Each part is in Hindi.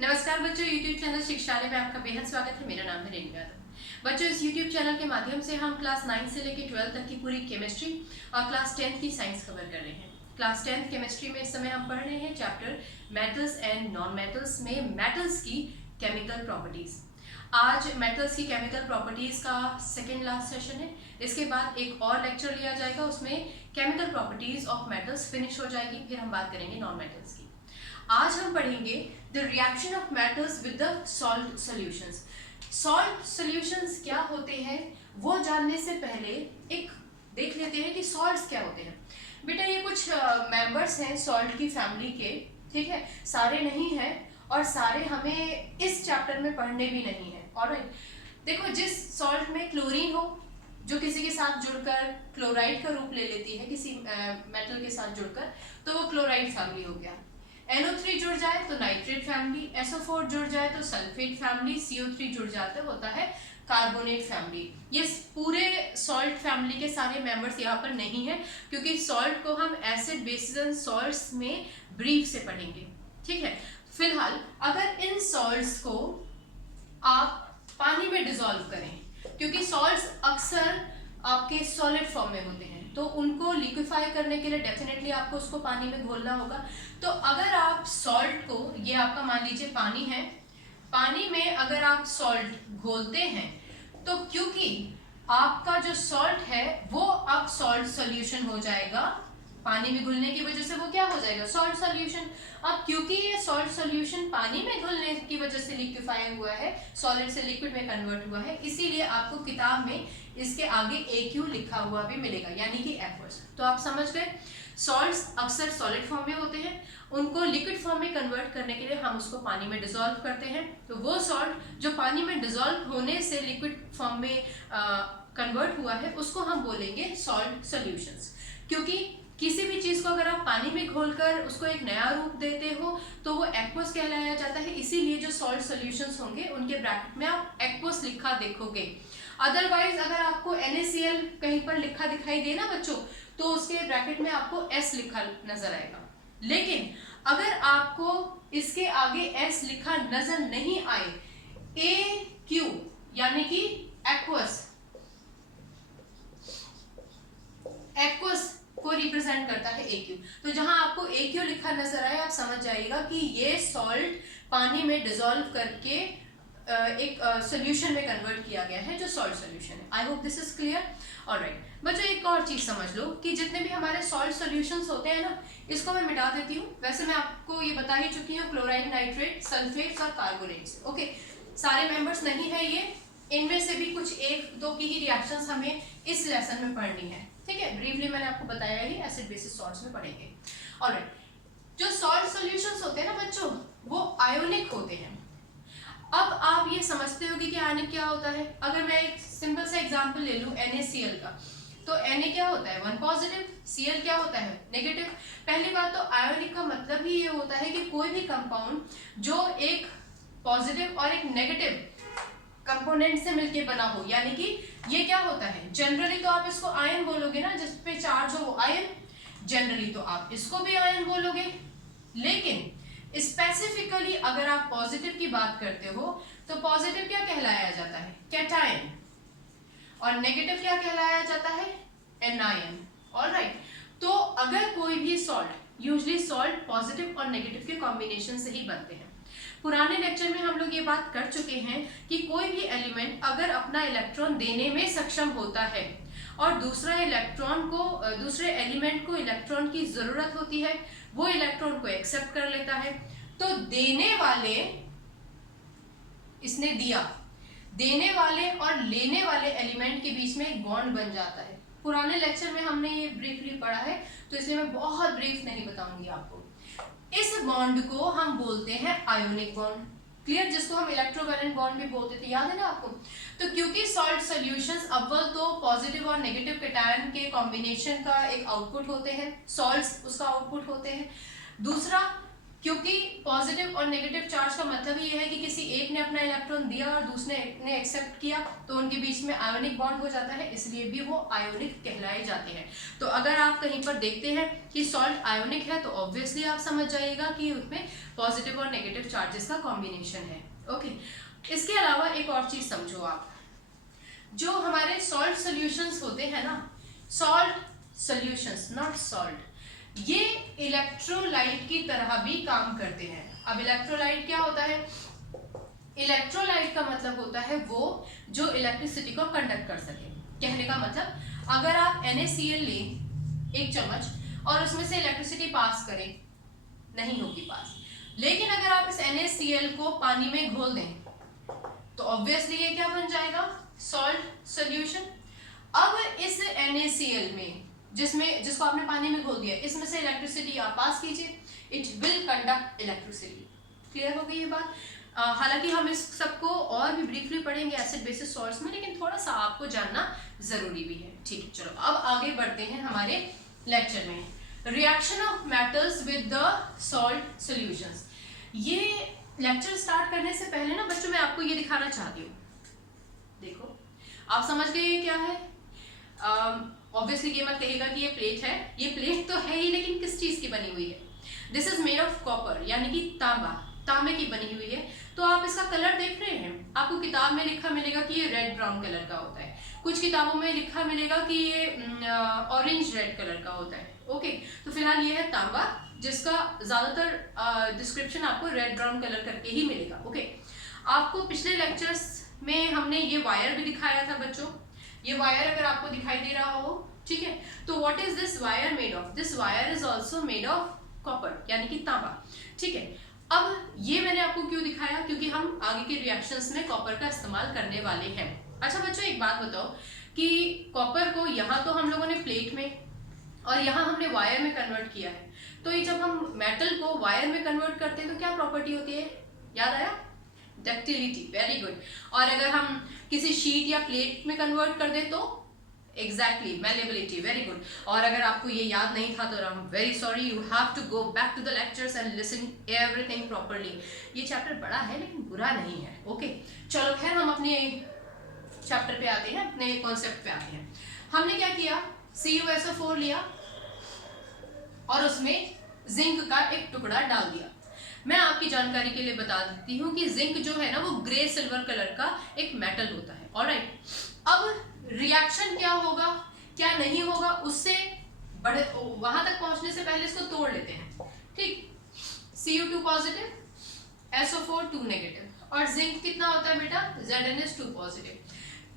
नमस्कार बच्चों, YouTube चैनल शिक्षालय में आपका बेहद स्वागत है। मेरा नाम है रेणु यादव। बच्चों, इस YouTube चैनल के माध्यम से हम क्लास 9 से लेकर 12 तक की पूरी केमिस्ट्री और क्लास 10 की साइंस कवर कर रहे हैं। क्लास 10 केमिस्ट्री में इस समय हम पढ़ रहे हैं chapter metals and non metals में मेटल्स की केमिकल प्रॉपर्टीज। आज मेटल्स की केमिकल प्रॉपर्टीज का सेकेंड लास्ट सेशन है। इसके बाद एक और लेक्चर लिया जाएगा, उसमें chemical properties of metals finish हो जाएगी। फिर हम बात करेंगे नॉन मेटल्स की। आज हम पढ़ेंगे the reaction of metals with the salt solutions. Salt solutions क्या होते हैं वो जानने से पहले एक देख लेते हैं कि सॉल्ट्स क्या होते हैं। बेटा, ये कुछ मेंबर्स हैं सॉल्ट की फैमिली के, ठीक है। सारे नहीं हैं और सारे हमें इस चैप्टर में पढ़ने भी नहीं है। ऑलराइट, देखो, जिस सॉल्ट में क्लोरीन हो जो किसी के साथ जुड़कर क्लोराइड का रूप ले लेती है, किसी मेटल के साथ जुड़कर, तो वो क्लोराइड फैमिली हो गया। NO3 जुड़ जाए तो नाइट्रेट फैमिली, SO4 जुड़ जाए तो सल्फेट फैमिली, CO3 जुड़ जाता है होता है कार्बोनेट फैमिली। ये पूरे सॉल्ट फैमिली के सारे मेंबर्स यहाँ पर नहीं है, क्योंकि सॉल्ट को हम एसिड बेसिस एंड सॉल्ट्स में ब्रीफ से पढ़ेंगे, ठीक है। फिलहाल अगर इन सॉल्ट्स को आप पानी में डिसॉल्व करें, क्योंकि सॉल्ट्स अक्सर आपके सॉलिड फॉर्म में होते हैं, तो उनको लिक्विफाई करने के लिए डेफिनेटली आपको उसको पानी में घोलना होगा। तो अगर आप सॉल्ट को, ये आपका मान लीजिए पानी है, पानी में अगर आप सॉल्ट घोलते हैं तो क्योंकि आपका जो सॉल्ट है वो अब सॉल्ट सॉल्यूशन हो जाएगा। पानी में घुलने की वजह से वो क्या हो जाएगा, सॉल्ट सॉल्यूशन। अब क्योंकि ये सॉल्ट सॉल्यूशन पानी में घुलने की वजह से लिक्विफाई हुआ है, सॉलिड से लिक्विड में कन्वर्ट हुआ है, इसीलिए आपको किताब में इसके आगे AQ लिखा हुआ भी मिलेगा, यानी कि एक्वस। तो आप समझ गए, सॉल्ट्स अक्सर सॉलिड फॉर्म में होते हैं, उनको लिक्विड फॉर्म में कन्वर्ट करने के लिए हम उसको पानी में डिसॉल्व करते हैं। तो वो सॉल्ट जो पानी में डिसॉल्व होने से लिक्विड फॉर्म में कन्वर्ट हुआ है, उसको हम बोलेंगे सॉल्ट सॉल्यूशंस। क्योंकि किसी भी चीज को अगर आप पानी में घोलकर उसको एक नया रूप देते हो तो वो एक्वस कहलाया जाता है। इसीलिए जो सॉल्ट सॉल्यूशंस होंगे उनके ब्रैकेट में आप एक्वस लिखा देखोगे। अदरवाइज अगर आपको NaCl कहीं पर लिखा दिखाई दे ना बच्चों, तो उसके ब्रैकेट में आपको S लिखा नजर आएगा। लेकिन अगर आपको इसके आगे S लिखा नजर नहीं आए, AQ यानी कि एक्वस, एक्वस को रिप्रेजेंट करता है AQ। तो जहां आपको AQ लिखा नजर आए, आप समझ जाइएगा कि ये सॉल्ट पानी में डिसॉल्व करके एक सॉल्यूशन में कन्वर्ट किया गया है, जो सॉल्ट सॉल्यूशन है। I hope this is clear. Alright बच्चों, एक और चीज समझ लो कि जितने भी हमारे सॉल्ट सॉल्यूशंस होते हैं ना, इसको मैं मिटा देती हूँ। वैसे मैं आपको ये बता ही चुकी हूँ, क्लोराइड, नाइट्रेट, सल्फेट्स और कार्बोनेट्स। ओके, सारे मेंबर्स नहीं है ये, इनमें से भी कुछ एक दो की ही रिएक्शंस हमें इस लेसन में पढ़नी है, ठीक है। ब्रीफली मैंने आपको बताया ही, एसिड बेसिस सॉल्ट्स में पढ़ेंगे। ऑलराइट, जो सॉल्ट सॉल्यूशंस होते हैं ना बच्चों, वो आयोनिक होते हैं। अब आप ये समझते होगे कि आयनिक क्या होता है। अगर मैं एक सिंपल सा एग्जांपल ले लूं NaCl का, तो Na क्या होता है, 1 पॉजिटिव, Cl क्या होता है, नेगेटिव। पहली बात तो आयोनिक का मतलब ही ये होता है कि कोई भी कंपाउंड जो एक पॉजिटिव और एक नेगेटिव कंपोनेंट से मिलके बना हो, यानी कि ये क्या होता है, जनरली तो आप इसको आयन बोलोगे ना, जिस पे चार्ज हो वो आयन, जनरली तो आप इसको भी आयन बोलोगे। लेकिन स्पेसिफिकली अगर आप पॉजिटिव की बात करते हो तो पॉजिटिव क्या कहलाया जाता है, कैटायन, और नेगेटिव क्या कहलाया जाता है, एनायन। ऑलराइट, तो अगर कोई भी सॉल्ट, यूजुअली सॉल्ट पॉजिटिव और नेगेटिव के कॉम्बिनेशन से ही बनते हैं। पुराने लेक्चर में हम लोग ये बात कर चुके हैं कि कोई भी एलिमेंट अगर अपना इलेक्ट्रॉन देने में सक्षम होता है और दूसरे एलिमेंट को इलेक्ट्रॉन की जरूरत होती है, वो इलेक्ट्रॉन को एक्सेप्ट कर लेता है, तो देने वाले, इसने दिया, देने वाले और लेने वाले एलिमेंट के बीच में एक बॉन्ड बन जाता है। पुराने लेक्चर में हमने ये ब्रीफली पढ़ा है, तो इसलिए मैं बहुत ब्रीफ नहीं बताऊंगी आपको। इस बॉन्ड को हम बोलते हैं आयोनिक बॉन्ड, क्लियर, जिसको हम इलेक्ट्रोवैलेंट बॉन्ड भी बोलते थे, याद है ना आपको। तो क्योंकि सॉल्ट सॉल्यूशंस अव्वल तो पॉजिटिव और नेगेटिव कैटायन के कॉम्बिनेशन का एक आउटपुट होते हैं, सॉल्ट्स उसका आउटपुट होते हैं। दूसरा, क्योंकि पॉजिटिव और नेगेटिव चार्ज का मतलब ही यह है कि किसी एक ने अपना इलेक्ट्रॉन दिया और दूसरे ने एक्सेप्ट किया, तो उनके बीच में आयोनिक बॉन्ड हो जाता है, इसलिए भी वो आयोनिक कहलाए जाते हैं। तो अगर आप कहीं पर देखते हैं कि सॉल्ट आयोनिक है तो ऑब्वियसली आप समझ जाइएगा कि उसमें पॉजिटिव और नेगेटिव चार्जेस का कॉम्बिनेशन है। ओके, इसके अलावा एक और चीज समझो आप, जो हमारे सॉल्ट सोल्यूशंस होते हैं ना, सॉल्ट सोल्यूशंस नॉट सॉल्ट, ये इलेक्ट्रोलाइट की तरह भी काम करते हैं। अब इलेक्ट्रोलाइट क्या होता है? इलेक्ट्रोलाइट का मतलब होता है वो जो इलेक्ट्रिसिटी को कंडक्ट कर सके। कहने का मतलब, अगर आप NaCl लें 1 चम्मच और उसमें से इलेक्ट्रिसिटी पास करें, नहीं होगी पास। लेकिन अगर आप इस NaCl को पानी में घोल दें तो ऑब्वियसली ये क्या बन जाएगा? Salt solution. अब इस NaCl में जिसको आपने पानी में घोल दिया, इसमें से इलेक्ट्रिसिटी आप पास कीजिए, it will conduct electricity. Clear हो गई ये बात? हालांकि हम इस सबको और भी ब्रीफली पढ़ेंगे एसिड बेसिस सॉल्ट्स में, लेकिन थोड़ा सा आपको जानना जरूरी भी है। ठीक है, चलो अब आगे बढ़ते हैं हमारे लेक्चर में। Reaction of metals with the salt solutions. ये लेक्चर स्टार्ट करने से पहले ना बच्चों, मैं आपको ये दिखाना चाहती हूँ। देखो, आप समझ गए ये क्या है? ऑब्वियसली ये मत कहिएगा कि ये प्लेट है, ये प्लेट तो है ही, लेकिन किस चीज की बनी हुई है? This is made of copper, यानी कि तांबे की बनी हुई है। तो आप इसका कलर देख रहे हैं, आपको किताब में लिखा मिलेगा कि ये रेड ब्राउन कलर का होता है, कुछ किताबों में लिखा मिलेगा कि ये ऑरेंज रेड कलर का होता है। ओके, तो फिलहाल ये है तांबा, जिसका ज्यादातर डिस्क्रिप्शन आपको रेड ब्राउन कलर करके ही मिलेगा। ओके, आपको पिछले लेक्चर्स में हमने ये वायर भी दिखाया था बच्चों। ये वायर अगर आपको दिखाई दे रहा हो, ठीक है, तो what is this wire made of? This wire is also made of copper, यानी कि तांबा। ठीक है, अब ये मैंने आपको क्यों दिखाया? क्योंकि हम आगे के रिएक्शंस में कॉपर का इस्तेमाल करने वाले हैं। अच्छा बच्चों, एक बात बताओ कि कॉपर को यहाँ तो हम लोगों ने प्लेट में और यहाँ हमने वायर में कन्वर्ट किया है, तो ये जब हम मेटल को वायर में कन्वर्ट करते हैं तो क्या प्रॉपर्टी होती है? याद आया? डक्टिलिटी। Very good. और अगर हम किसी शीट या प्लेट में कन्वर्ट कर दें तो एग्जैक्टली मैलेबिलिटी। Very good. और अगर आपको ये याद नहीं था तो I am very sorry, you have to go back to the lectures and listen everything properly. ये चैप्टर बड़ा है लेकिन बुरा नहीं है। ओके, चलो खैर हम अपने चैप्टर पे आते हैं, अपने कॉन्सेप्ट पे आते हैं। हमने क्या किया? CuSO4 लिया और उसमें जिंक का एक टुकड़ा डाल दिया। मैं आपकी जानकारी के लिए बता देती हूँ कि जिंक जो है ना, वो ग्रे सिल्वर कलर का एक मेटल होता है। ऑलराइट, अब रिएक्शन क्या होगा क्या नहीं होगा, उससे बड़े वहां तक पहुंचने से पहले इसको तोड़ लेते हैं। ठीक, Cu2 पॉजिटिव, SO4 2 नेगेटिव, और जिंक कितना होता है बेटा? ZnS2 positive.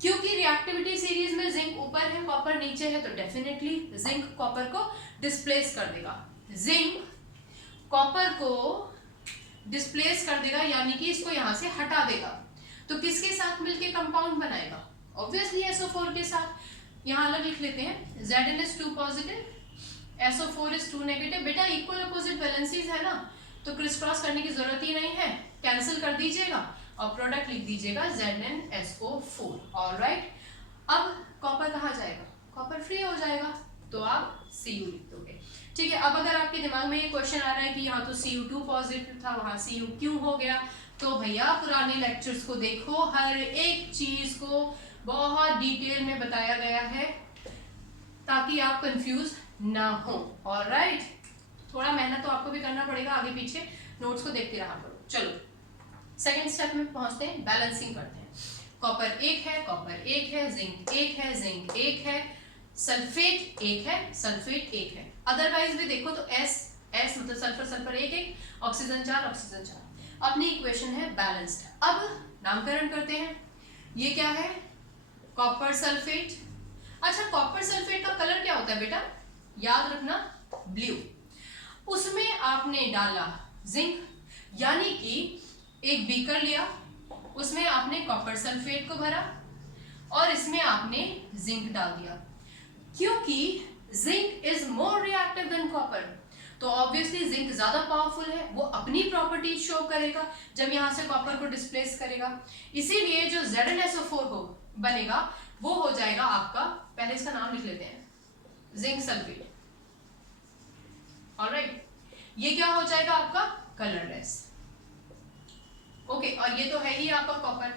क्योंकि रिएक्टिविटी सीरीज में जिंक ऊपर है, कॉपर नीचे है, तो डेफिनेटली जिंक कॉपर को डिस्प्लेस कर देगा। जिंक कॉपर को डिस्प्लेस कर देगा, यानी कि इसको यहां से हटा देगा। तो किसके साथ मिलके कंपाउंड बनाएगा? ऑब्वियसली SO4 के साथ। यहां अलग लिख लेते हैं, ZnS2 positive, SO4 is 2 negative. बेटा इक्वल अपोजिट वैलेंसीज है ना, तो क्रिस क्रॉस करने की जरूरत ही नहीं है, कैंसिल कर दीजिएगा और प्रोडक्ट लिख दीजिएगा ZnSO4। ऑलराइट, अब कॉपर कहाँ जाएगा? कॉपर फ्री हो जाएगा, तो आप Cu लिख दोगे। ठीक है, अब अगर आपके दिमाग में ये क्वेश्चन आ रहा है कि यहाँ तो Cu2 पॉजिटिव था, वहाँ Cu क्यों हो गया, तो भैया पुराने लेक्चर्स को देखो, हर एक चीज को बहुत डिटेल में बताया गया है ताकि आप कंफ्यूज ना हो। ऑलराइट, थोड़ा मेहनत तो आपको भी करना पड़ेगा, आगे पीछे नोट्स को देखते रहा करो। चलो सेकेंड स्टेप में पहुंचते हैं, बैलेंसिंग करते हैं। कॉपर 1 है, कॉपर 1 है, जिंक 1 है, जिंक 1 है, सल्फेट 1 है, सल्फेट 1 है। अदरवाइज भी देखो तो S मतलब सल्फर सल्फर 1 1, ऑक्सीजन 4 ऑक्सीजन 4। अपनी इक्वेशन है बैलेंस्ड। अब नामकरण करते हैं। ये क्या है? Copper sulphate. अच्छा, कॉपर सल्फेट का कलर क्या होता है बेटा? याद रखना, ब्लू। उसमें आपने डाला जिंक, यानी कि एक बीकर लिया, उसमें आपने कॉपर सल्फेट को भरा और इसमें आपने जिंक डाल दिया। क्योंकि zinc is more reactive than copper, तो ऑब्वियसली जिंक ज्यादा पावरफुल है, वो अपनी प्रॉपर्टीज शो करेगा जब यहां से कॉपर को डिस्प्लेस करेगा। इसीलिए जो ZnSO4 हो बनेगा वो हो जाएगा आपका, पहले इसका नाम लिख लेते हैं, जिंक सल्फेट। ऑलराइट, ये क्या हो जाएगा आपका? कलरलेस। ओके, और ये तो है ही आपका कॉपर।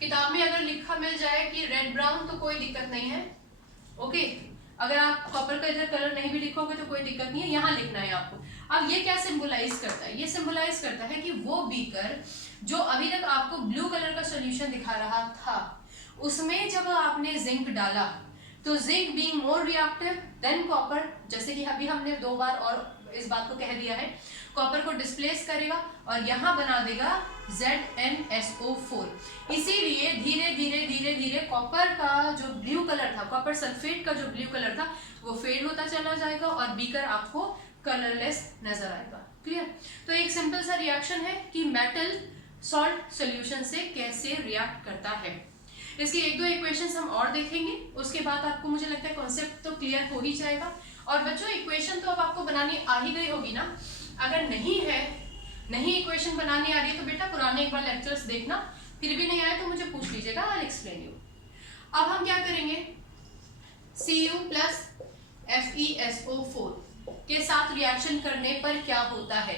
किताब में अगर लिखा मिल जाए कि रेड ब्राउन तो कोई दिक्कत नहीं है। ओके, अगर आप कॉपर का इधर कलर नहीं भी लिखोगे तो कोई दिक्कत नहीं है, यहाँ लिखना है आपको। अब ये क्या सिंबलाइज करता है? ये सिंबलाइज करता है कि वो बीकर जो अभी तक आपको ब्लू कलर का सॉल्यूशन दिखा रहा था, उसमें जब आपने जिंक डाला तो zinc being more reactive than copper, जैसे कि अभी हमने 2 बार और इस बात को कह दिया है, कॉपर को डिस्प्लेस करेगा और यहाँ बना देगा ZnSO4। इसीलिए धीरे धीरे धीरे धीरे कॉपर का जो ब्लू कलर था, कॉपर सल्फेट का जो ब्लू कलर था, वो फेड होता चला जाएगा और बीकर आपको कलरलेस नजर आएगा। क्लियर? तो एक सिंपल सा रिएक्शन है कि मेटल सॉल्ट सॉल्यूशन से कैसे रिएक्ट करता है। इसकी 1-2 इक्वेशंस हम और देखेंगे, उसके बाद आपको मुझे लगता है कॉन्सेप्ट तो क्लियर हो ही जाएगा। और बच्चों इक्वेशन तो अब आपको बनानी आ ही गई होगी ना। अगर नहीं इक्वेशन बनानी आ रही है तो बेटा पुराने एक बार लेक्चर्स देखना, फिर भी नहीं आया तो मुझे पूछ लीजिएगा, आई विल एक्सप्लेन यू। अब हम क्या करेंगे, Cu प्लस FeSO4 के साथ रिएक्शन करने पर क्या होता है।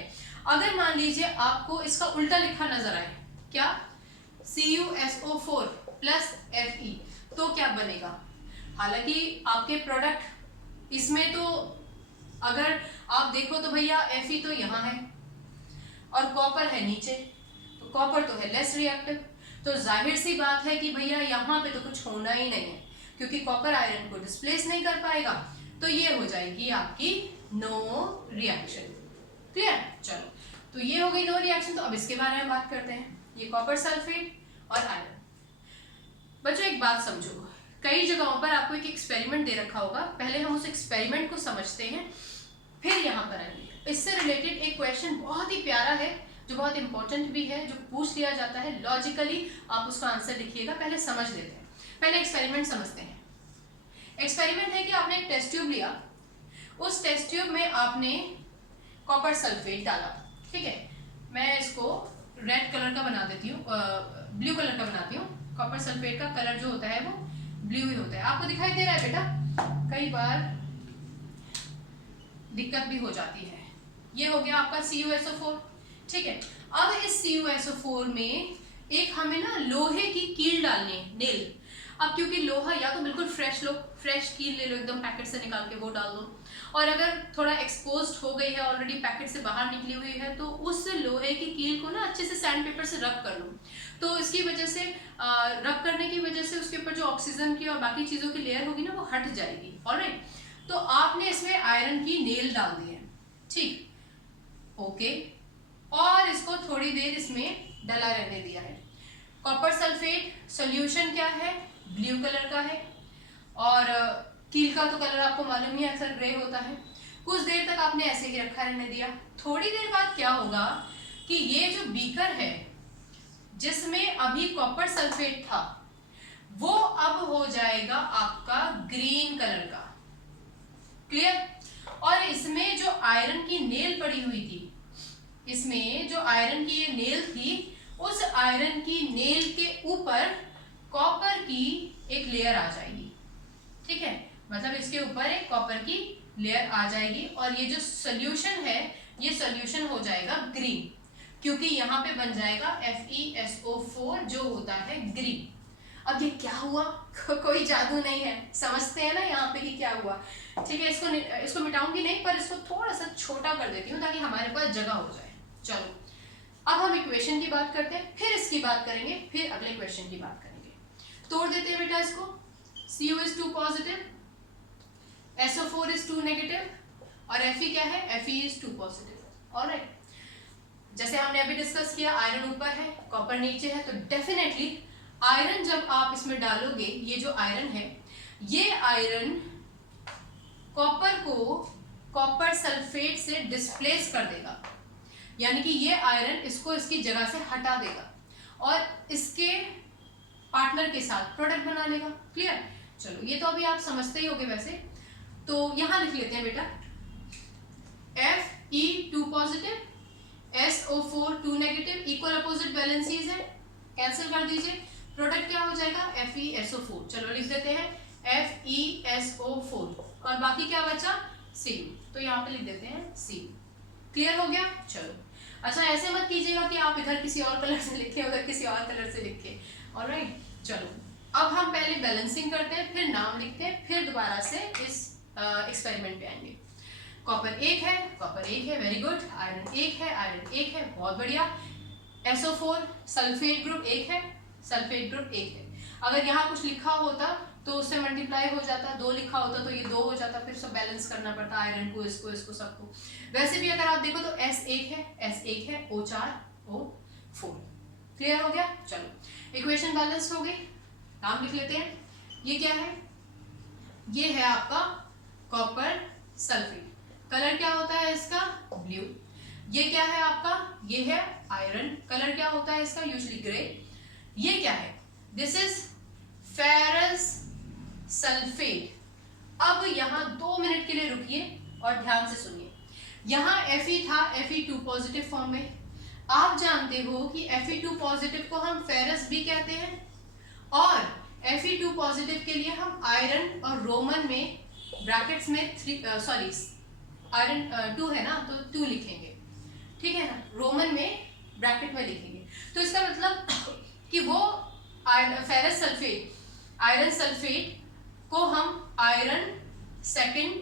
अगर मान लीजिए आपको इसका उल्टा लिखा नजर आए, क्या CuSO4 प्लस Fe, तो क्या बनेगा। हालांकि आपके प्रोडक्ट इसमें तो अगर आप देखो तो भैया Fe तो यहाँ है और कॉपर है नीचे, तो कॉपर तो है लेस रिएक्टिव, तो जाहिर सी बात है कि भैया यहाँ पे तो कुछ होना ही नहीं है, क्योंकि कॉपर आयरन को डिस्प्लेस नहीं कर पाएगा, तो ये हो जाएगी आपकी नो रिएक्शन। क्लियर? चलो, तो ये हो गई नो रिएक्शन। तो अब इसके बारे में बात करते हैं, ये कॉपर सल्फेट और आयरन। बच्चों एक बात समझो, कई जगहों पर आपको एक एक्सपेरिमेंट दे रखा होगा, पहले हम उस एक्सपेरिमेंट को समझते हैं, फिर यहाँ पर आएंगे। इससे रिलेटेड एक क्वेश्चन बहुत ही प्यारा है, जो बहुत इंपॉर्टेंट भी है, जो पूछ लिया जाता है लॉजिकली, आप उसका आंसर लिखिएगा। पहले समझ लेते हैं, पहले एक्सपेरिमेंट समझते हैं। एक्सपेरिमेंट है कि आपने एक टेस्ट ट्यूब लिया, उस टेस्ट ट्यूब में आपने कॉपर सल्फेट डाला। ठीक है, मैं इसको रेड कलर का बना देती हूँ, ब्लू कलर का बनाती हूँ। कॉपर सल्फेट का कलर जो होता है वो ब्लू ही होता है। आपको दिखाई दे रहा है बेटा? कई बार दिक्कत भी हो जाती है। ये हो गया आपका CuSO4। ठीक है, अब इस CuSO4 में एक हमें ना लोहे की कील डालनी है, नेल। अब क्योंकि लोहा या तो बिल्कुल फ्रेश लो, फ्रेश कील ले लो एकदम पैकेट से निकाल के, वो डाल दो, और अगर थोड़ा एक्सपोज्ड हो गई है ऑलरेडी, पैकेट से बाहर निकली हुई है, तो उस लोहे की कील को ना अच्छे से सैंड पेपर से रब कर लो। तो इसकी वजह से रब करने की वजह से उसके ऊपर जो ऑक्सीजन की और बाकी चीज़ों की लेयर होगी ना, वो हट जाएगी। ऑलराइट, तो आपने इसमें आयरन की नेल डाल दी है। ठीक, ओके, और इसको थोड़ी देर इसमें डला रहने दिया है। कॉपर सल्फेट सॉल्यूशन क्या है, ब्लू कलर का है, और कील का तो कलर आपको मालूम ही अक्सर ग्रे होता है। कुछ देर तक आपने ऐसे ही रखा रहने दिया। थोड़ी देर बाद क्या होगा कि ये जो बीकर है जिसमें अभी कॉपर सल्फेट था, वो अब हो जाएगा आपका ग्रीन कलर का। क्लियर? और इसमें जो आयरन की नेल पड़ी हुई थी, इसमें जो आयरन की ये नेल थी, उस आयरन की नेल के ऊपर कॉपर की एक लेयर आ जाएगी। ठीक है, मतलब इसके ऊपर एक कॉपर की लेयर आ जाएगी, और ये जो सॉल्यूशन है, ये सॉल्यूशन हो जाएगा ग्रीन, क्योंकि यहाँ पे बन जाएगा FeSO4 जो होता है ग्रीन। अब ये क्या हुआ? कोई जादू नहीं है, समझते हैं ना यहाँ पे कि क्या हुआ। ठीक है, इसको मिटाऊंगी नहीं, पर इसको थोड़ा सा छोटा कर देती हूँ ताकि हमारे पास जगह हो जाए। चलो, अब हम इक्वेशन की बात करते हैं, फिर इसकी बात करेंगे, फिर अगले क्वेश्चन की बात करेंगे। तोड़ देते हैं बेटा इसको। Cu is 2 positive, SO4 is 2 negative, और Fe क्या है? Fe is 2 positive. ऑलराइट, जैसे हमने अभी डिस्कस किया, आयरन ऊपर है, कॉपर नीचे है, तो डेफिनेटली आयरन जब आप इसमें डालोगे, ये जो आयरन है, ये आयरन कॉपर को कॉपर सल्फेट से डिस्प्लेस कर देगा, यानी कि ये आयरन इसको इसकी जगह से हटा देगा और इसके पार्टनर के साथ प्रोडक्ट बना लेगा। क्लियर? चलो, ये तो अभी आप समझते ही होगे वैसे, तो यहां लिख लेते हैं बेटा, Fe 2 positive, SO4 2 negative, equal opposite valencies है, कैंसिल कर दीजिए, प्रोडक्ट क्या हो जाएगा? FeSO4। चलो लिख देते हैं FeSO4, और बाकी क्या बचा? Cu, तो यहाँ पे लिख देते हैं Cu। क्लियर हो गया? चलो, अच्छा ऐसे मत कीजिएगा कि आप इधर किसी और कलर से लिखें उधर किसी और कलर से लिखें। ऑलराइट, चलो अब हम पहले बैलेंसिंग करते हैं, फिर नाम लिखते हैं, फिर दोबारा से इस एक्सपेरिमेंट पे आएंगे। कॉपर 1 है, कॉपर 1 है, वेरी गुड। आयरन 1 है, आयरन 1 है, बहुत बढ़िया। SO4 सल्फेट ग्रुप 1 है, सल्फेट ग्रुप 1 है। अगर यहाँ कुछ लिखा होता तो उससे मल्टीप्लाई हो जाता, 2 लिखा होता तो ये 2 हो जाता, फिर सब बैलेंस करना पड़ता आयरन को, इसको इसको सबको। वैसे भी अगर आप देखो तो S1 है, S1 है, O4 O4। क्लियर हो गया? चलो इक्वेशन बैलेंस हो गई, नाम लिख लेते हैं। ये क्या है? ये है आपका कॉपर सल्फेट। कलर क्या होता है इसका? ब्लू। ये क्या है आपका? ये है आयरन। कलर क्या होता है इसका? Usually grey. ये क्या है? This is ferrous sulphate. अब यहाँ 2 मिनट के लिए रुकिए और ध्यान से सुनिए। यहाँ Fe था, Fe2 पॉजिटिव फॉर्म में। आप जानते हो कि Fe2 पॉजिटिव को हम फेरस भी कहते हैं, और Fe2 पॉजिटिव के लिए हम आयरन और रोमन में ब्रैकेट्स में आयरन 2 है ना तो 2 लिखेंगे, ठीक है ना, रोमन में ब्रैकेट में लिखेंगे। तो इसका मतलब कि वो फेरस सल्फेट, आयरन सल्फेट को हम आयरन सेकंड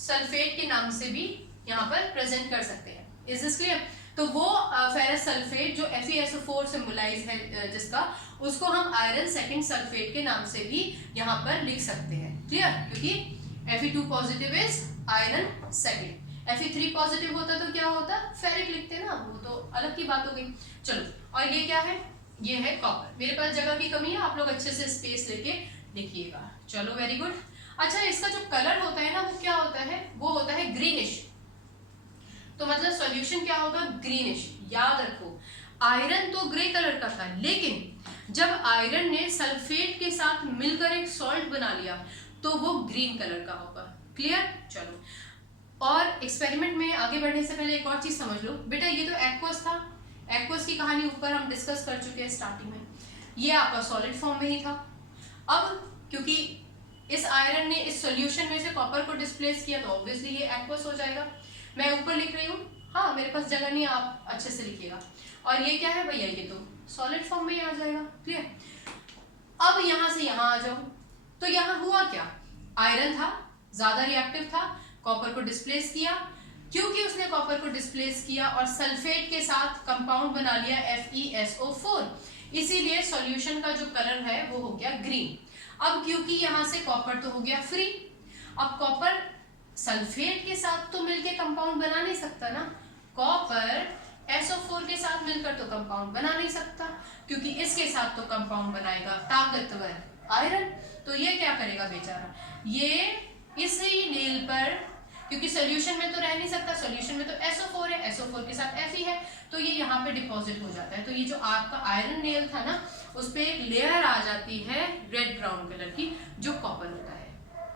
सल्फेट के नाम से भी यहाँ पर प्रेजेंट कर सकते हैं। Is this clear? तो वो फेरस सल्फेट जो FeSO4 सिंबलाइज है जिसका, उसको हम आयरन सेकंड सल्फेट के नाम से भी यहाँ पर लिख सकते हैं। क्लियर? क्योंकि Fe2 positive is iron second, Fe3 positive होता तो क्या होता? फेरिक लिखते हैं ना, वो तो अलग की बात हो गई। चलो, और ये क्या है? ये है कॉपर। मेरे पास जगह की कमी है, आप लोग अच्छे से स्पेस लेके लिखिएगा। चलो वेरी गुड। अच्छा, इसका जो कलर होता है ना वो क्या होता है? वो होता है ग्रीनिश। तो मतलब सॉल्यूशन क्या होगा? ग्रीनिश। याद रखो, आयरन तो ग्रे कलर का था, लेकिन जब आयरन ने सल्फेट के साथ मिलकर एक सॉल्ट बना लिया तो वो ग्रीन कलर का होगा। क्लियर? चलो, और एक्सपेरिमेंट में आगे बढ़ने से पहले एक और चीज समझ लो बेटा। ये तो एक्वस था, एक्वस की कहानी ऊपर हम डिस्कस कर चुके हैं स्टार्टिंग में। ये आपका सॉलिड फॉर्म में ही था। अब क्योंकि इस आयरन ने इस सॉल्यूशन में से कॉपर को डिस्प्लेस किया तो ऑब्वियसली ये एक्वस हो जाएगा। मैं ऊपर लिख रही हूँ, हाँ मेरे पास जगह नहीं है, आप अच्छे से लिखिएगा। और ये क्या है भैया? ये तो सॉलिड फॉर्म में ही आ जाएगा। क्लियर? अब यहाँ से यहाँ आ जाओ, तो यहाँ हुआ क्या? आयरन था, ज्यादा रिएक्टिव था, कॉपर को डिस्प्लेस किया। क्योंकि उसने कॉपर को डिस्प्लेस किया और सल्फेट के साथ कंपाउंड बना लिया FeSO4, इसीलिए सॉल्यूशन का जो कलर है वो हो गया ग्रीन। अब क्योंकि यहाँ से कॉपर तो हो गया फ्री, अब कॉपर सल्फेट के साथ तो मिलके कंपाउंड बना नहीं सकता ना, कॉपर SO4 के साथ मिलकर तो कंपाउंड बना नहीं सकता, क्योंकि इसके साथ तो कंपाउंड बनाएगा ताकतवर आयरन। तो ये क्या करेगा बेचारा? ये इसी नेल पर, क्योंकि सॉल्यूशन में तो रह नहीं सकता, सॉल्यूशन में तो SO4 है, SO4 के साथ Fe है, तो ये यहाँ पे डिपॉजिट हो जाता है। तो ये जो आपका आयरन नेल था ना, उस पे एक लेयर आ जाती है रेड ब्राउन कलर की, जो कॉपर होता है।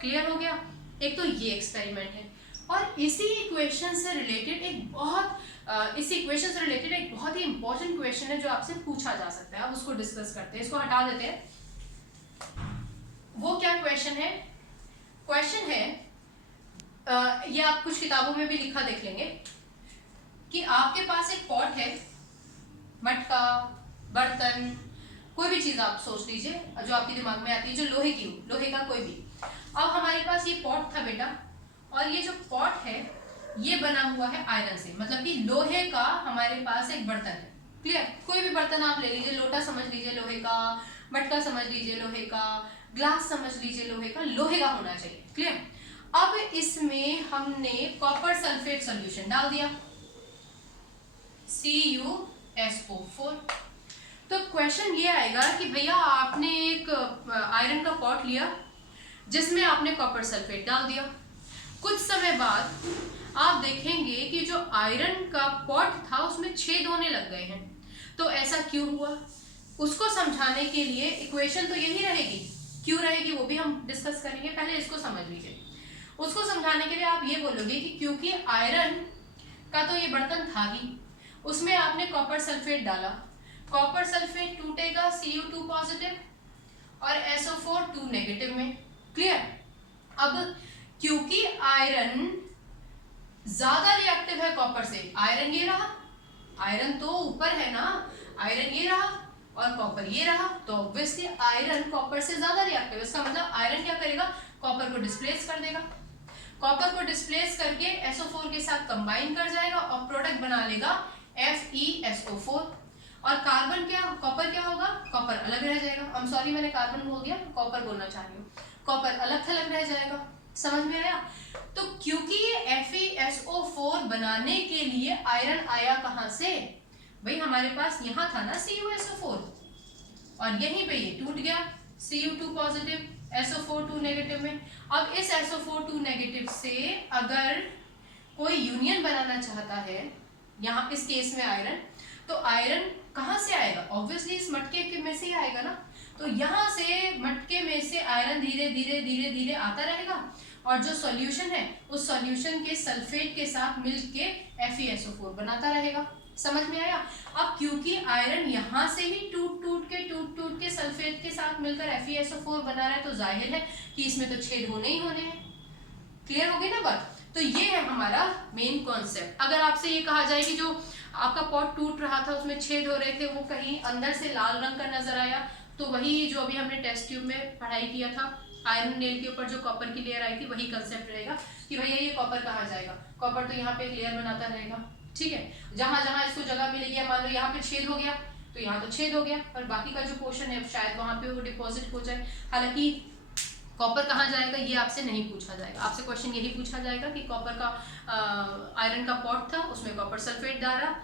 क्लियर हो गया? एक तो ये एक्सपेरिमेंट है, और इसी इक्वेशन से रिलेटेड एक बहुत ही इंपॉर्टेंट क्वेश्चन है जो आपसे पूछा जा सकता है। अब उसको डिस्कस करते हैं, इसको हटा देते हैं। वो क्या क्वेश्चन है? क्वेश्चन है, ये आप कुछ किताबों में भी लिखा देख लेंगे कि आपके पास एक पॉट है, मटका, बर्तन, कोई भी चीज आप सोच लीजिए जो आपके दिमाग में आती है, जो लोहे की हो, लोहे का कोई भी। अब हमारे पास ये पॉट था बेटा, और ये जो पॉट है ये बना हुआ है आयरन से, मतलब कि लोहे का हमारे पास एक बर्तन है। क्लियर? कोई भी बर्तन आप ले लीजिए, लोटा समझ लीजिए लोहे का, मटका समझ लीजिए लोहे का, ग्लास समझ लीजिए लोहे का, लोहे का होना चाहिए। क्लियर? अब इसमें हमने कॉपर सल्फेट सॉल्यूशन डाल दिया, CuSO4। तो क्वेश्चन ये आएगा कि भैया आपने एक आयरन का पॉट लिया जिसमें आपने कॉपर सल्फेट डाल दिया। कुछ समय बाद आप देखेंगे कि जो आयरन का पॉट था उसमें छेद होने लग गए हैं। तो ऐसा क्यों हुआ? उसको समझाने के लिए इक्वेशन तो यही रहेगी, क्यों रहेगी वो भी हम डिस्कस करेंगे। पहले इसको समझ लीजिए। उसको समझाने के लिए आप ये बोलोगे कि क्योंकि आयरन का तो ये बर्तन था ही, उसमें आपने कॉपर सल्फेट डाला, कॉपर सल्फेट टूटेगा Cu2 पॉजिटिव और SO4 2 नेगेटिव में। क्लियर? अब क्योंकि आयरन ज्यादा रिएक्टिव रिलेटिव है कॉपर से? आयरन ये रहा, आयरन तो ऊपर है ना, आयरन ये रहा और कॉपर ये रहा, तो ऑब्वियसली आयरन कॉपर से ज्यादा रिएक्टिव है। इसका मतलब आयरन क्या करेगा? कॉपर को डिस्प्लेस कर देगा। कॉपर को डिस्प्लेस करके SO4 के साथ कंबाइन कर जाएगा और प्रोडक्ट बना लेगा FeSO4। और कार्बन क्या, कॉपर क्या होगा? कॉपर अलग रह जाएगा। आई एम सॉरी, मैंने कार्बन बोल दिया, कॉपर बोलना चाह रही हूँ। कॉपर अलग थलग रह जाएगा। समझ में आया? तो क्योंकि ये FeSO4 बनाने के लिए आयरन आया कहाँ से? भाई हमारे पास यहाँ था ना CuSO4 और यहीं पे ये टूट गया, Cu2 पॉजिटिव, SO4 2 नेगेटिव में। अब इस SO4 2 नेगेटिव से अगर कोई यूनियन बनाना चाहता है, यहाँ इस केस में आयरन, तो आयरन कहाँ से आएगा? ऑब्वियसली इस मटके में से ही आएगा ना। तो यहाँ से मटके में से आयरन धीरे धीरे धीरे धीरे आता रहेगा और जो सॉल्यूशन है उस सॉल्यूशन के सल्फेट के साथ मिलके FeSO4 बनाता रहेगा। समझ में आया? अब क्योंकि आयरन यहाँ से ही टूट टूट के सल्फेट के साथ मिलकर FeSO4 बना रहा है, तो जाहिर है कि इसमें तो छेद होने ही होने हैं। क्लियर हो गई ना बात? तो ये है हमारा मेन कॉन्सेप्ट। अगर आपसे ये कहा जाए कि जो आपका पॉट टूट रहा था उसमें छेद हो रहे थे, वो कहीं अंदर से लाल रंग का नजर आया, तो वही जो अभी हमने टेस्ट ट्यूब में पढ़ाई किया था, आयरन नेल के ऊपर जो कॉपर की लेयर आई थी, वही कंसेप्ट रहेगा कि भैया ये कॉपर कहाँ जाएगा? कॉपर तो यहाँ पे एक लेयर बनाता रहेगा, ठीक है। जहां जहां इसको जगह मिलेगी, मान लो यहाँ पे छेद हो गया तो यहाँ तो छेद हो गया, और बाकी का जो पोर्शन है शायद वहां पे वो डिपॉजिट हो जाए। हालांकि कॉपर कहाँ जाएगा ये आपसे नहीं पूछा जाएगा। आपसे क्वेश्चन यही पूछा जाएगा कि कॉपर का आयरन का पॉट था, उसमें कॉपर सल्फेट डाला,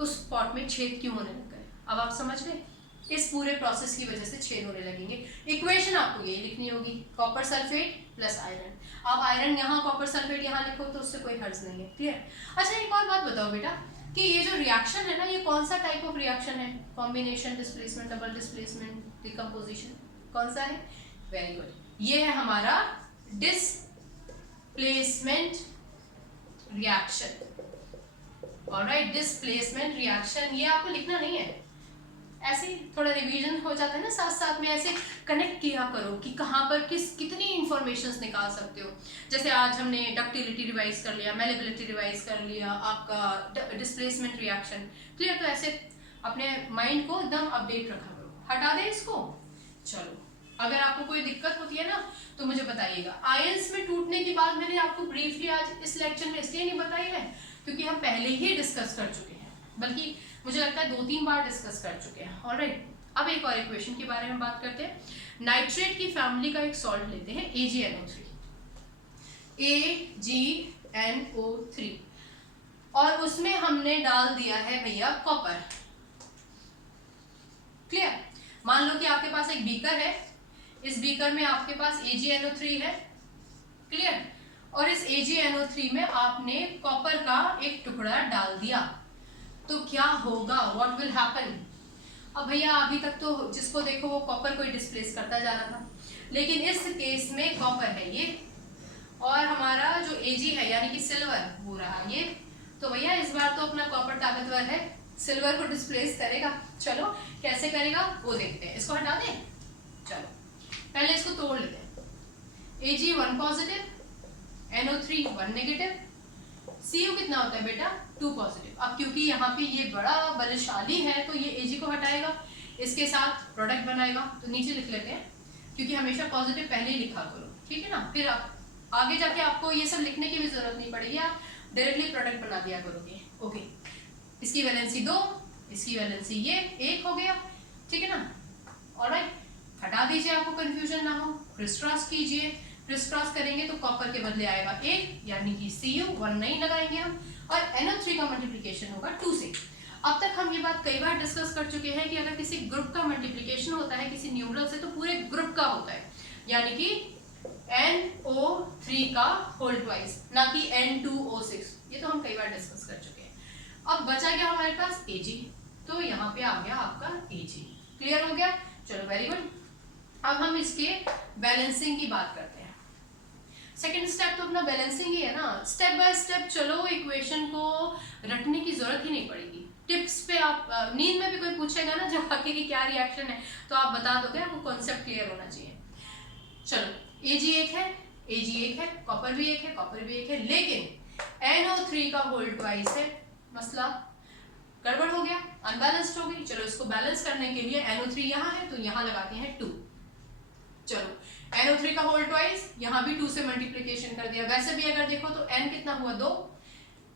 उस पॉट में छेद क्यों होने लग गए? अब आप समझ गए? इस पूरे प्रोसेस की वजह से छेद होने लगेंगे। इक्वेशन आपको यही लिखनी होगी, कॉपर सल्फेट प्लस आयरन। आप आयरन यहाँ, कॉपर सल्फेट यहाँ लिखो तो उससे कोई हर्ज नहीं है। क्लियर? अच्छा एक और बात बताओ बेटा कि ये जो रिएक्शन है ना, ये कौन सा टाइप ऑफ रिएक्शन है? Combination, displacement, double displacement, decomposition, कौन सा है? वेरी गुड, ये है हमारा displacement reaction. Alright, displacement reaction, ये आपको लिखना नहीं है, ऐसे ही थोड़ा रिवीजन हो जाता है ना साथ साथ में, ऐसे कनेक्ट किया करो कि कहाँ पर कितनी इंफॉर्मेशंस निकाल सकते हो। जैसे आज हमने डक्टिलिटी रिवाइज कर लिया, मेलेबिलिटी रिवाइज कर लिया, आपका डिस्प्लेसमेंट रिएक्शन। क्लियर? तो ऐसे अपने माइंड को एकदम अपडेट रखा करो। हटा दे इसको। चलो, अगर आपको कोई दिक्कत होती है ना तो मुझे बताइएगा। आयंस में टूटने की बात मैंने आपको ब्रीफली आज इस लेक्चर में इसलिए नहीं बताई है क्योंकि हम पहले ही डिस्कस कर चुके हैं, बल्कि मुझे लगता है 2-3 बार डिस्कस कर चुके हैं। ऑलराइट, अब एक और इक्वेशन के बारे में बात करते हैं। नाइट्रेट की फैमिली का एक सॉल्ट लेते हैं AgNO3, AgNO3, और उसमें हमने डाल दिया है भैया कॉपर। क्लियर? मान लो कि आपके पास एक बीकर है, इस बीकर में आपके पास AgNO3 है। क्लियर? और इस AgNO3 में आपने कॉपर का एक टुकड़ा डाल दिया, तो क्या होगा? What will happen? अब भैया अभी तक तो जिसको देखो वो कॉपर को ही डिस्प्लेस करता जा रहा था, लेकिन इस केस में कॉपर है ये और हमारा जो Ag है यानी कि सिल्वर हो रहा ये, तो भैया इस बार तो अपना कॉपर ताकतवर है, सिल्वर को डिस्प्लेस करेगा। चलो कैसे करेगा वो देखते हैं। इसको हटा दें, चलो पहले इसको तोड़ लेते हैं। Ag 1 positive, NO3 1 negative, Cu कितना होता है बेटा? 2 पॉजिटिव। अब क्योंकि यहाँ पे ये बड़ा बलशाली है तो ये Ag को हटाएगा, इसके साथ प्रोडक्ट बनाएगा, तो नीचे लिख लेते हैं क्योंकि हमेशा पॉजिटिव पहले ही लिखा करो, ठीक है ना। फिर आप आगे जाके आपको ये सब लिखने की भी जरूरत नहीं पड़ेगी, आप डायरेक्टली प्रोडक्ट बना दिया करोगे। ओके, इसकी वैलेंसी 2, इसकी वैलेंसी ये 1 हो गया, ठीक है ना। ऑलराइट, हटा दीजिए, आपको कंफ्यूजन ना हो, क्रिस क्रॉस कीजिए। क्रिस क्रॉस करेंगे तो कॉपर के बदले आएगा 1 यानी कि Cu 1 नहीं लगाएंगे हम, और NO3 का मल्टीप्लिकेशन होगा 2 से। अब तक हम ये बात कई बार डिस्कस कर चुके हैं कि अगर किसी ग्रुप का मल्टीप्लिकेशन होता है किसी न्यूमरल से तो पूरे ग्रुप का होता है, यानी कि NO3 का होल ट्वाइस, ना कि N2O6। ये तो हम कई बार डिस्कस कर चुके हैं। अब बचा गया हमारे पास Ag, तो यहाँ पे आ गया आपका Ag। क्लियर हो गया? चलो वेरी गुड। अब हम इसके बैलेंसिंग की बात करते हैं। सेकेंड स्टेप तो अपना बैलेंसिंग ही है ना। स्टेप बाय स्टेप चलो, इक्वेशन को रटने की जरूरत ही नहीं पड़ेगी। टिप्स पे आप नींद में भी कोई पूछेगा ना जब आके कि क्या रिएक्शन है तो आप बता दोगे, आपको कॉन्सेप्ट क्लियर होना चाहिए। चलो Ag 1 है, Ag 1 है, कॉपर भी 1 है, कॉपर भी 1 है, लेकिन NO3 का होल ट्वाइस है, मसला गड़बड़ हो गया, अनबैलेंस्ड हो गई। चलो इसको बैलेंस करने के लिए NO3 यहाँ है तो यहाँ लगाते हैं 2। चलो NO3 का होल ट्वाइस, यहाँ भी 2 से मल्टीप्लिकेशन कर दिया। वैसे भी अगर देखो तो N कितना हुआ 2,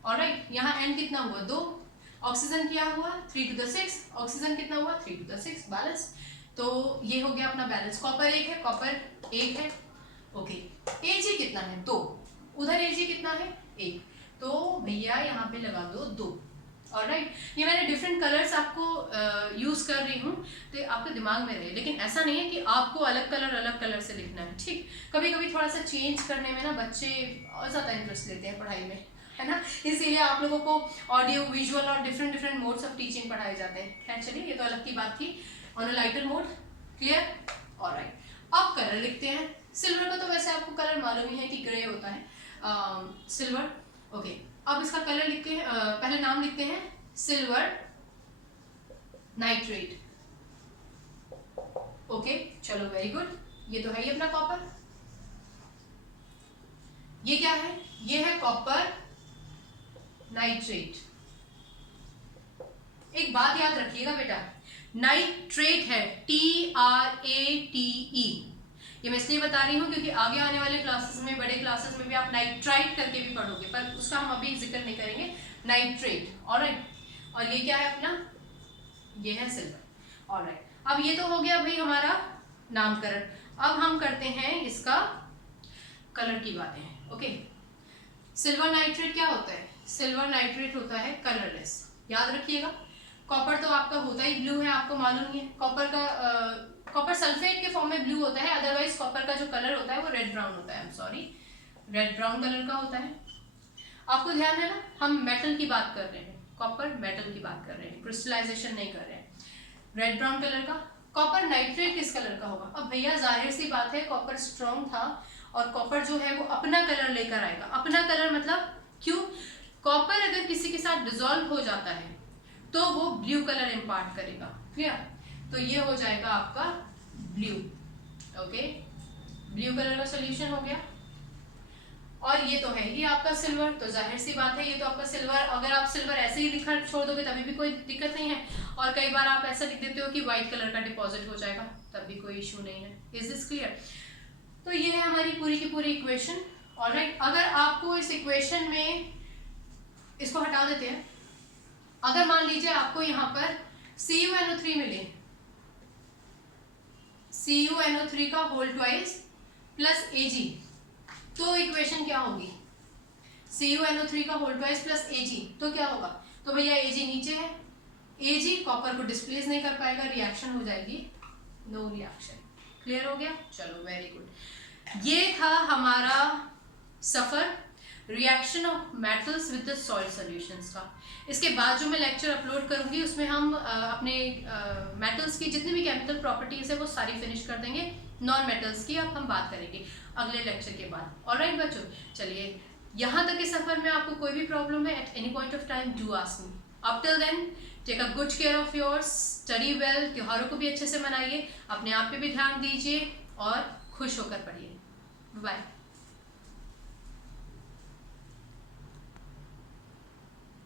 ऑलराइट, यहाँ N कितना हुआ 2, ऑक्सीजन क्या हुआ 3 to the 6, ऑक्सीजन कितना हुआ 3 to the 6, बैलेंस। तो ये हो गया अपना बैलेंस। कॉपर 1 है, कॉपर 1 है, ओके। Ag कितना है 2, उधर Ag कितना है 1, तो भैया यहाँ पे लगा दो 2, ऑलराइट। ये मैंने डिफरेंट कलर्स आपको यूज कर रही हूँ तो आपके दिमाग में रहे, लेकिन ऐसा नहीं है कि आपको अलग कलर से लिखना है, ठीक। कभी कभी थोड़ा सा चेंज करने में ना बच्चे और ज़्यादा इंटरेस्ट लेते हैं पढ़ाई में, है ना, इसीलिए आप लोगों को ऑडियो विजुअल और डिफरेंट मोड्स ऑफ टीचिंग पढ़ाए जाते हैं। खैर चलिए, ये तो अलग की बात थी। On a lighter mode, clear, alright. अब कलर लिखते हैं। सिल्वर का तो वैसे आपको कलर मालूम ही है कि ग्रे होता है, सिल्वर, ओके। अब इसका कलर लिखते हैं, पहले नाम लिखते हैं सिल्वर नाइट्रेट, ओके। चलो वेरी गुड, ये तो है ही अपना कॉपर। ये क्या है, ये है कॉपर नाइट्रेट। एक बात याद रखिएगा बेटा, नाइट्रेट है, TRATE। ये मैं इसलिए बता रही हूँ क्योंकि आगे आने वाले क्लासेस में, बड़े क्लासेस में भी आप नाइट्राइट करके भी पढ़ोगे, पर उसका हम अभी जिक्र नहीं करेंगे। Nitrate, alright. और ये क्या है अपना, ये है सिल्वर, ऑलराइट। अब ये तो हो गया भाई हमारा नामकरण। अब हम करते हैं इसका कलर की बातें, ओके। सिल्वर नाइट्रेट क्या होता है, सिल्वर नाइट्रेट होता है कलरलेस, याद रखिएगा। कॉपर तो आपका होता ही ब्लू है, आपको मालूम ही है। कॉपर का कॉपर सल्फेट के फॉर्म में ब्लू होता है, अदरवाइज कॉपर का जो कलर होता है वो रेड ब्राउन होता है, I am sorry, red brown colour का होता है। आपको ध्यान है ना, हम मेटल की बात कर रहे हैं, कॉपर मेटल की बात कर रहे हैं, क्रिस्टलाइजेशन नहीं कर रहे हैं। रेड ब्राउन कलर का कॉपर नाइट्रेट किस कलर का होगा? अब भैया जाहिर सी बात है, कॉपर स्ट्रॉन्ग था और कॉपर जो है वो अपना कलर लेकर आएगा। अपना कलर मतलब क्यों? कॉपर अगर किसी के साथ डिसॉल्व हो जाता है तो वो ब्लू कलर इम्पार्ट करेगा, क्लियर? तो ये हो जाएगा आपका ब्लू, ओके। ब्लू कलर का सोल्यूशन हो गया। और ये तो है ही आपका सिल्वर, तो जाहिर सी बात है ये तो आपका सिल्वर। अगर आप सिल्वर ऐसे ही लिखा छोड़ दोगे तभी भी कोई दिक्कत नहीं है, और कई बार आप ऐसा लिख देते हो कि व्हाइट कलर का डिपॉजिट हो जाएगा, तब भी कोई इशू नहीं है। Is this clear? तो ये है हमारी पूरी की पूरी इक्वेशन, ऑलराइट। अगर आपको इस इक्वेशन में, इसको हटा देते हैं, अगर मान लीजिए आपको यहाँ पर CuNO3 मिले, CuNO3 का होल ट्वाइस प्लस Ag, तो इक्वेशन क्या होगी? CuNO3 का होल ट्वाइस प्लस Ag, तो क्या होगा? तो भैया Ag नीचे है, Ag कॉपर को डिस्प्लेस नहीं कर पाएगा, रिएक्शन हो जाएगी नो रिएक्शन। क्लियर हो गया? चलो वेरी गुड। ये था हमारा सफर reaction of metals with the soil solutions का। इसके बाद जो मैं लेक्चर अपलोड करूंगी उसमें हम अपने मेटल्स की जितनी भी केमिकल प्रॉपर्टीज है वो सारी फिनिश कर देंगे। नॉन मेटल्स की अब हम बात करेंगे अगले लेक्चर के बाद। ऑलराइट बच्चों, चलिए यहाँ तक के सफर में आपको कोई भी प्रॉब्लम है at any point of time do ask me. Up till then take a good care of yours, study well, त्योहारों को भी अच्छे से मनाइए, अपने आप पे भी ध्यान दीजिए और खुश होकर पढ़िए। बाय।